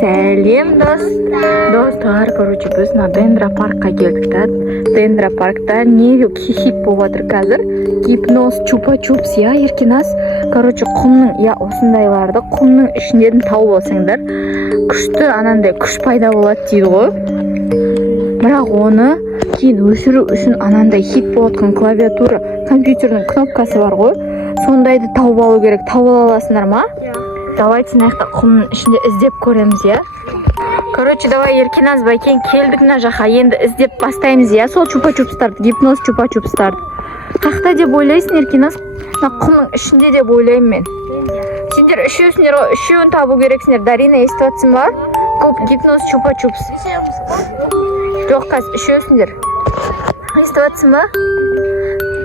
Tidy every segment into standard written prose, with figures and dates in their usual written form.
Сәлем достар, короче, біз Дендра паркқа келдік та. Дендра паркта не хип болып жатыр қазір. Гипноз, чупа-чупс, я, Еркиназ. Короче, құмның, я, осындайларды құмның ішінден тауып алсаңдар, күшті анандай күш пайда болады дейді ғой. Бірақ оны кейін өшіру үшін анандай хип болатқан клавиатура, компьютердің кнопкасы бар ғой. Сондайды тауып алу керек. Тауып аласыңдар ма? Давайте нақта құмның ішінде іздеп көреміз, я. Короче, давай Еркиназ байкен келдік мына жаққа. Енді іздеп бастаймыз, я. Сол чупа-чупстарды, гипноз чупа-чупстарды. Қақта деп ойлайсың, Еркиназ? Құмның ішінде деп ойлаймын мен. Сендер үшеусіңдер ғой, үшеуін табу керексіңдер. Дарина, естіп жатсың ба? Гипноз чупа-чупс. Жоқ, қаз, үшеусіңдер. Естіп жатсың ба?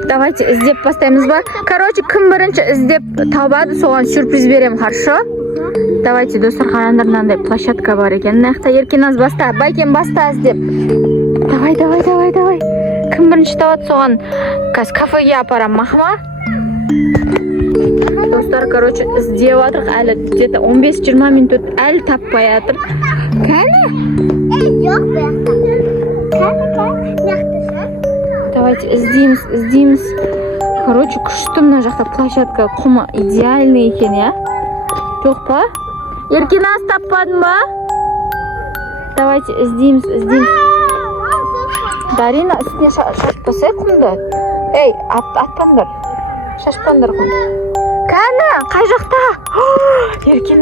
Давайте іздеп бастаймыз ба? Короче, кім бірінші іздеп табады, соған сюрприз берем, хорошо? Давайте, достар, қараңдар, мынандай площадка бар екен. Нақта Еркиназ баста, байкен баста іздеп. Давай. Кім бірінші табады, соған кафеге апарам, мақма? Достар, короче, іздеп атырық, әлі где-то 15-20 минут өтіп, әлі таппай атыр. Кәні? Жоқ, давайте іздейміз. Короче, күшті мына жақта площадка, құмы идеальный екен, я? Жоқ па? Еркиназ таппадың ба? Давайте іздейміз. Дарина, үстіне шашпасай құмды. Ей, атпандар. Шашпандар құмды. Кәні, қай жақта?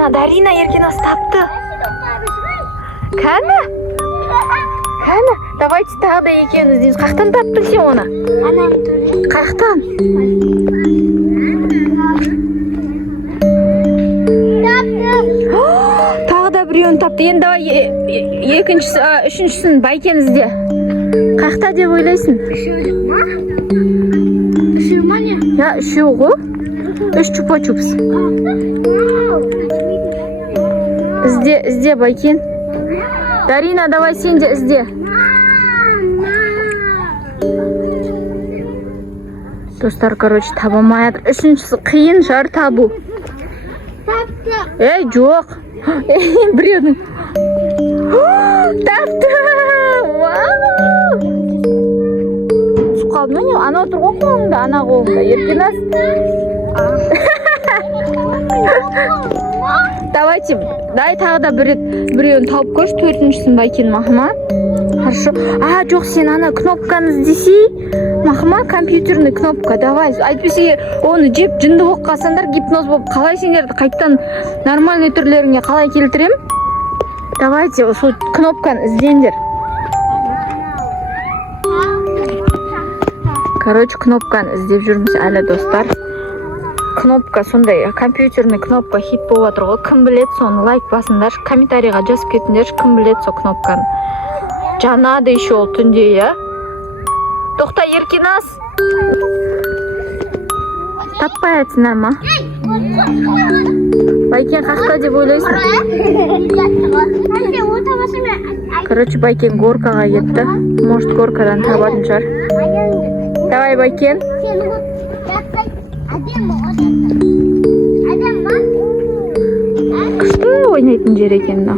Дарина, Еркиназ тапты. Кәні, давайте тағы да екеуін іздейміз. Қақтан таптың сен оны? Қақтан? Тағы да біреуін тапты. Енді давай үшіншісін байкен ізде. Қақта деп ойлайсың? Үшеу ма не? Я, үшеу ғой. Үш чупа-чупс. Ізде байкен. Дарина, давай сен де ізде. Достар, короче, табамай атыр. Үшіншісі қиын жар табу. Ей, жоқ. Біреудің. Тапты! Түсіп қалды ма не? Ана отыр ғой қолыңда, ана қолыңда. Еркиназ. Давайте, дай тағы да біреуін тауып көрші, төртіншісін байкен, мақыма. Хорошо. Жоқ, сен ана кнопканы іздесей, мақыма, компьютерный кнопка. Давай, айтпесе, оны жеп жынды болып қалсаңдар, гипноз болып, қалай сендерді қайттан нормальный түрлеріңе қалай келтірем? Давайте, сол кнопканы іздеңдер. Короче, кнопканы іздеп жүрміз әлі, достар. Кнопка сондай, компьютерный кнопка хит болып жатыр ғой. Кім білет, соны лайк басыңдар, комментарийға жазып кетіңдер, кім білет сол кнопканы. Жанады еще ол түнде, я? Тоқта, Еркиназ. Таппай айтсыңдар ма? Байкен қақта деп ойлайсың? Короче, байкен горкаға кетті. Может, горкадан табатын шығар. Давай, байкен. Күшті ойнайтын жер екен да.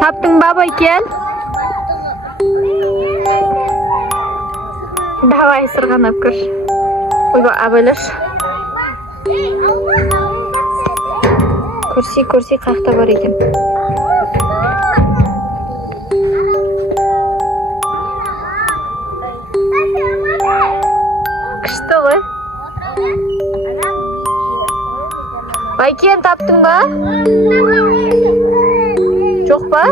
Таптың ба, байкен? Давай, сырғанап көрш. Ойба, абайлаш. Көрсей қақта бар екен. Күшті ғой. Байкен, таптың ба? Жоқ ба?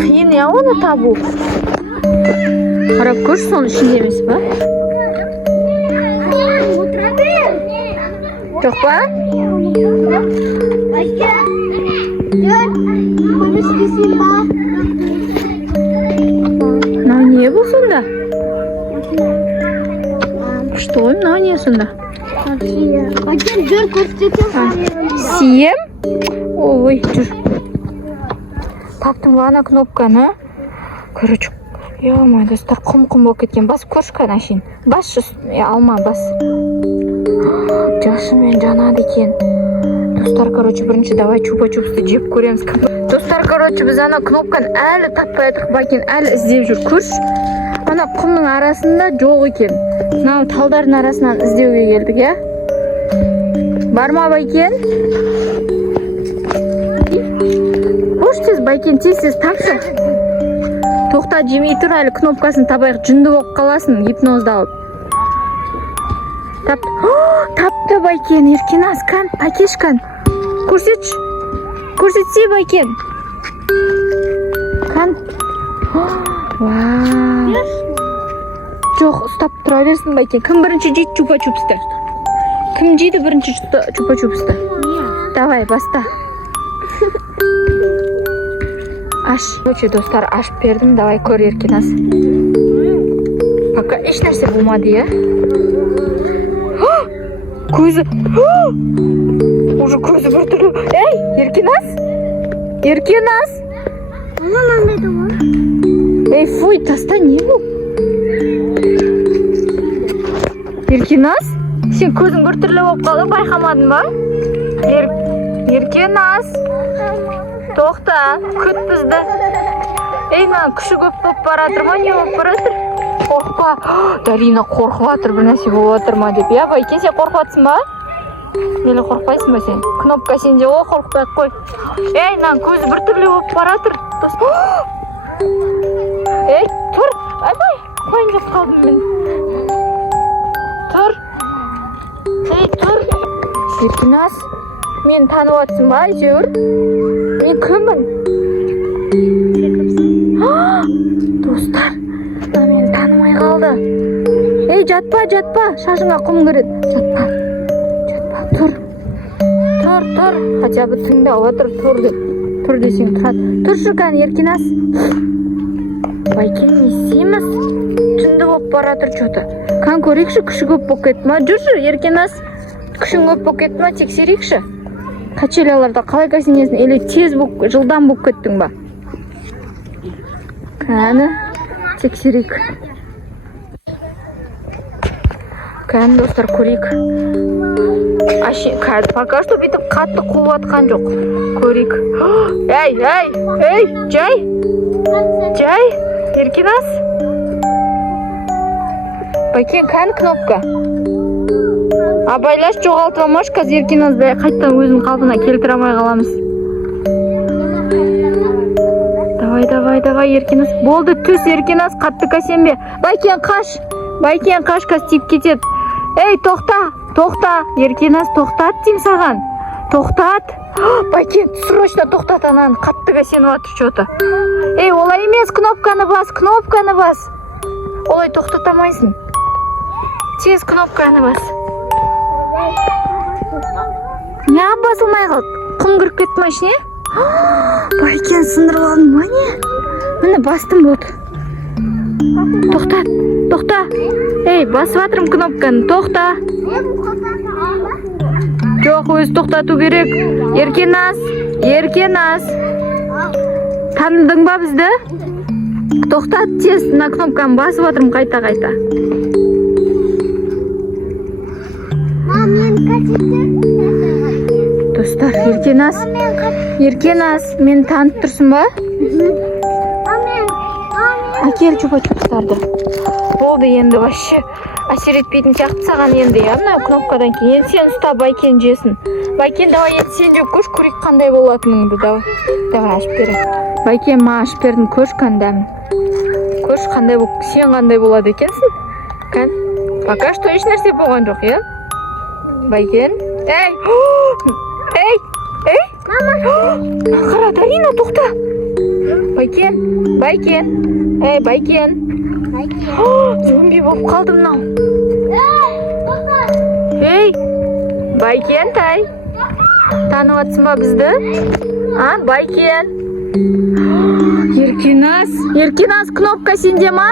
Қиын я оны табу. Қарап көрші, соның ішінде емес ба? Жоқ ба? Мынау не бұл сонда? Что? Мынау не сонда? Сием? Ой, жүр. Таптың ба ана кнопканы? Короче, Yo-moy, dostlar, qum bo'lib ketgan. Bas ko'rishgan ashin. Bas shu alma bas. Joshim jonadi ekan. Dostlar, короче, birinchi davay chupa-chupsni jeb ko'ramiz. Dostlar, короче, biz ana knopkani ali topmaydik, bakin ali izlab yur. Ko'rish. Ana qumning arasida yo'q ekan. Mana taldarning arasidan izlashga keldik, ya. Barma bakin? Xo'sh, tez bakin, tez topshi. To'xta, jimay tur, hali knopkasini topaylik, jinni bo'lib qolasin, gipnozda olib. Tapdi bakin, erkinas kan, pakeshkan. Ko'rsat. Ko'rsatsi bakin. Kan. Vau. Yo'q, stop turaversin bakin. Kim birinchi jeydi chupa-chupsda? Kim jeydi birinchi chupa-chupsda? Davay, basta. Ash. Ko'cha do'stlar, ash berdim, davay ko'r erkinas. Пока hech narsa bo'lmadi-ya. Ko'zi. Уже ko'zi bir turli. Ey, Erkinas? Erkinas? Nima dedi u? Ey, fuy, tasda ne bu? Erkinas? Sen ko'zing bir turli bo'lib qoldi, bayqamadingmi? Erkinas? To'xta, kut bizda. Ey, men kushi ko'p bo'lib baratirman, ne bo'lib baratir? Qo'rqma. Darina qo'rqayotir, bir narsa bo'layotirma deb. Ya, baykin, sen qo'rqayotsizmi? Nega qo'rqaysizmi sen? Knopka senga o qo'rqmay qo'y. Ey, men ko'zi bir turli bo'lib baratir. Ey, tur. Ay, qo'yinga qoldim men. Tur. Ey, tur. Erkinas, men taniyapsizmi, ayjur? Men kimman? Do'stlar, meni tanimay qoldi. Ey, jatpa, shashingga qum kiradi. Jatpa, tur. Хотя бы tingda o'tir, tur deb. Tur desang turadi. Tur shukan, Erkinas. Baykin, nesimas? Tunda bo'lib baratir cho'ta. Kan ko'rikshi, kushi ko'p bo'lib ketma. Jurshi, Erkinas. Kushing ko'p bo'lib ketma, tekshirikshi. Qachelalarda qalay qasingizni, ele tez bo'lib, жылдам bo'lib ketdingmi? Qani, tekshirik. Kan do'stlar, ko'rik. Пока что bitib qattiq quvvatgan yo'q. Ko'rik. Ey, Jay, Erkinas. Bakin, kan knopka. Abaylash jo'g'altmamosh, qaz Erkinasda qaytadan o'zini qalbina keltiramay qolamiz. Davay, Erkinas. Bo'ldi, tus Erkinas, qattiq qasenbe. Bayken qash qaz tip ketadi. Ey, to'xta, Erkinas, to'xtat deyim sаған. To'xtat. Bayken, срочно to'xtat anani, qattiq qasenyapti cho'ta. Ey, olay emas, knopkani bas. Olay to'xtatamaysan. Tez knopkani bas. Ne basılmay qoldi? Qum kirib ketma ishni. Bayken sindirib oldimmi? Mana bastım bo'ldi. To'xta. Ey, basvatrim knopkani. To'xta. Yo'q, o'zi to'xtatuv kerak. Erkinas. Tanidingmi bizni? To'xtat, tez na knopkani basvatrim qayta. Do'stlar, Erkinas, meni tanib tursinmi? Akel chupa-chupslardi. Bo'ldi endi vashshi. Asir etpeytin chaqib sаған endi ya. Mana knopkadan keyin sen usta Bayken jesin. Bayken, davay endi sen jeb ko'rsh, ko'rik qanday bo'latiningni, davay. Davay ashib beray. Bayken, men ashib berdim, ko'rsh qanday. Ko'rsh qanday sen qanday bo'ladi ekansan? Kan. Пока что hech narsa bo'lgan yo'q, ya. Bayken. Ey! Mama! Qara, Darina, to'xta. Bayken. Ey, Bayken. Zombi bo'lib qoldim men. Ey! Bayken, taniyapsizmi bizni? Ha, Bayken. Erkinas, knopka sendami?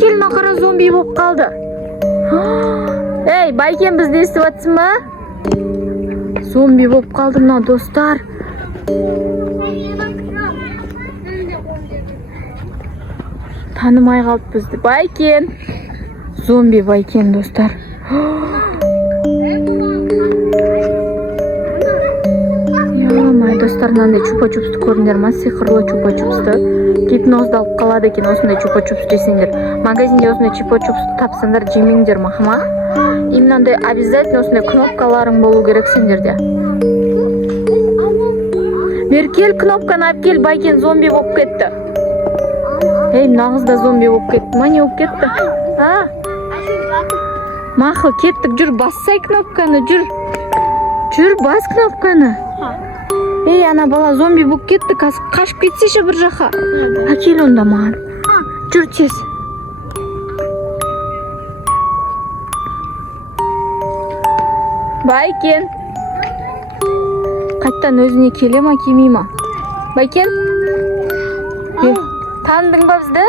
Kel, naqara zombi bo'lib qoldi. Ey, Bayken, bizni eshityapsizmi? Zombi bo'lib qoldim men, do'stlar. Танымай қалыппыз. Байкен. Зомби Байкен, достар. Май достар, мынандай чупа-чупсты көрдіңдер ма? Сиқырлы чупа-чупсты. Гипнозды алып қалады екен осындай чупа-чупс жесеңдер. Магазинде осындай чупа-чупсты тапсаңдар жемеңдер махма. И мынандай обязательно осындай кнопкаларың болу керек сендерде. Бер кел, кнопканы алып кел, Байкен зомби болып кетті. Ей, нағыз да зомби болып кетті. Ма не болып кетті? Мақыл, кеттік, жүр, бассай кнопканы, жүр. Жүр, бас кнопканы. Ей, ана бала зомби болып кетті, қашып кетсеші бір жаққа. Әкел онда маған. Жүр тез. Байкен. Қайттан өзіне келе ма, келмей ма? Байкен? Таныдың ба бізді?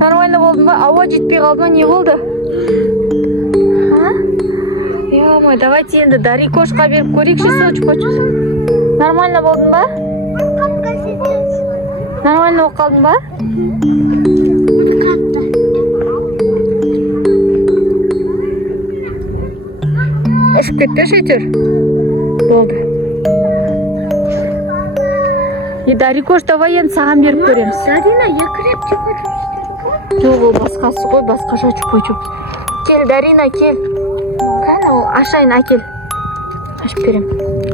Нормально болдың ба? Ауа жетпей қалды ма? Не болды? Ё-моё, давайте енді Дарикошқа беріп көрейікші сол чупа-чупс. Нормально болдың ба? Нормально болып қалдың ба? Ұшып кетті шетер. Болды. Дарикош, давай енді саған беріп көреміз. Дарина, екіреп чупа-чупс. Жоқ, ол басқасы ғой, басқаша чупа-чупс. Кел, Дарина, кел. Кәне, ол ашайын, әкел. Ашып берем.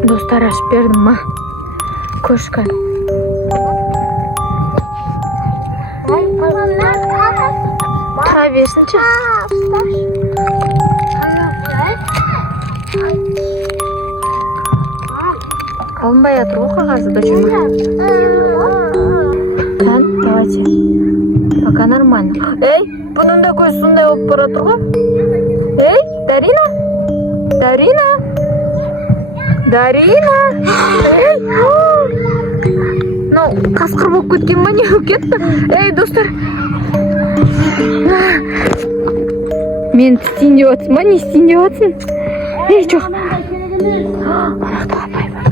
Достар, ашып бердім ма? Көшкін. Тұра берсінші. Қалынбай атыр ғой қағазы, дочерма. Так, давайте. Пока нормально. Эй, бұның да көз сондай болып баратыр ғой. Эй, Дарина? Дарина? Дарина? Эй! Ну, қасқыр болып кеткен ба, не болып кетті? Эй, достар. Мен істейін деп жатсың ба, не істейін деп жатсың? Ей, жоқ. Анақта апай бар.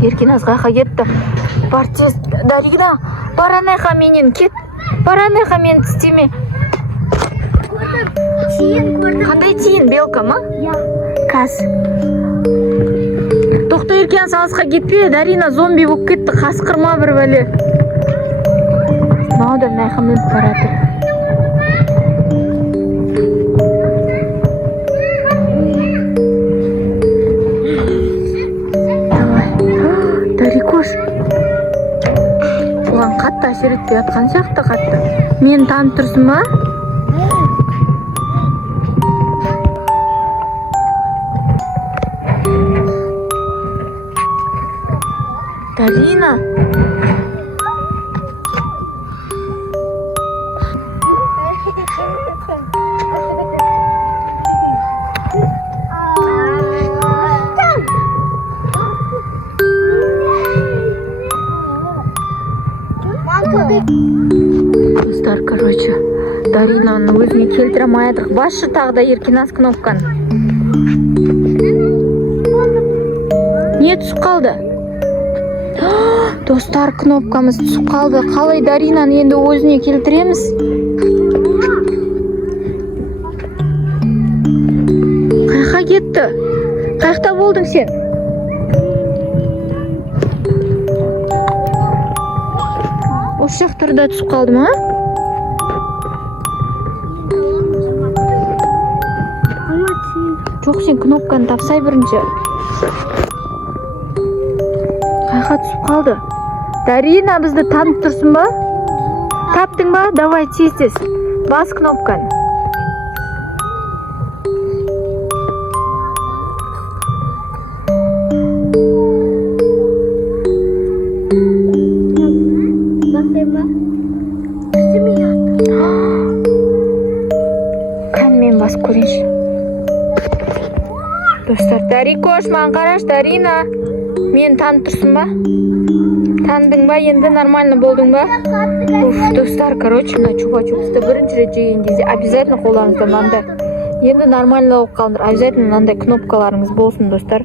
Еркеназ қайқа кетті. Бар тез, Дарина, бар анайқа менен кет. Бар анайқа мені тістеме. Қандай тиін, белка ма? Қас. Тоқта, Еркеназ алысқа кетпе, Дарина зомби болып кетті, қасқырма бір бәле. Мынау да анайқа мініп баратыр. Дарикош, оған қатты әсер етпей жатқан сияқты қатты. Мені танып тұрсың ба? Дарина. Достар, короче, Даринаны өзіне келтіре алмайдық. Басшы тағы да Еркеназ кнопканы. Не түсіп қалды? Достар, кнопкамыз түсіп қалды. Қалай Даринаны енді өзіне келтіреміз? Қайқа кетті? Қайықта болдың сен? Осы жақтарда түсіп қалды ма? Жоқ, сен кнопканы тапсай бірінші. Қайқа түсіп қалды? Дарина, бізді танып тұрсың ба? Таптың ба? Давай, тез-тез. Бас кнопканы. Мен басып көрейінші. Достар, Дарикош, маған қараш, Дарина. Мен танып тұрсың ба? Таныдың ба? Енді нормально болдың ба? Достар, короче, мына чупа-чупсты бірінші рет жеген кезде обязательно қолдарыңызда мынандай. Енді нормально болып қалыңдар. Обязательно мынандай кнопкаларыңыз болсын, достар.